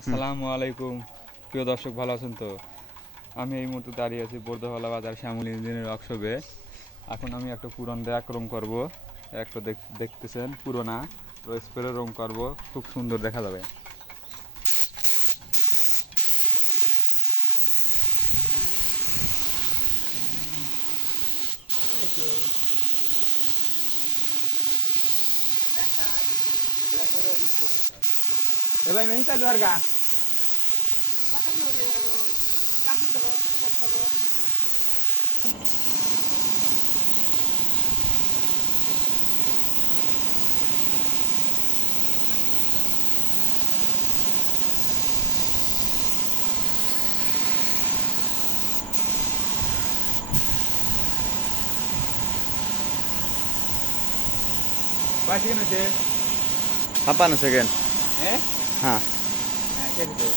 আসসালামু আলাইকুম প্রিয় দর্শক, ভালো আছেন তো? আমি এই মুহূর্তে দাঁড়িয়ে আছি বর্দহলা বাজার শ্যামল ইঞ্জিনিয়ারিং ওয়ার্কশপে। এখন আমি একটা পুরান র্যাক রং করব। একটা দেখতেছেন পুরোনা স্প্রে রং করব, খুব সুন্দর দেখা যাবে। এ ভাই नहीं चालू আর গা ভাই ঠিক আছে। 56 সেকেন্ড। হ্যাঁ হ্যাঁ, হ্যাঁ কে আছে?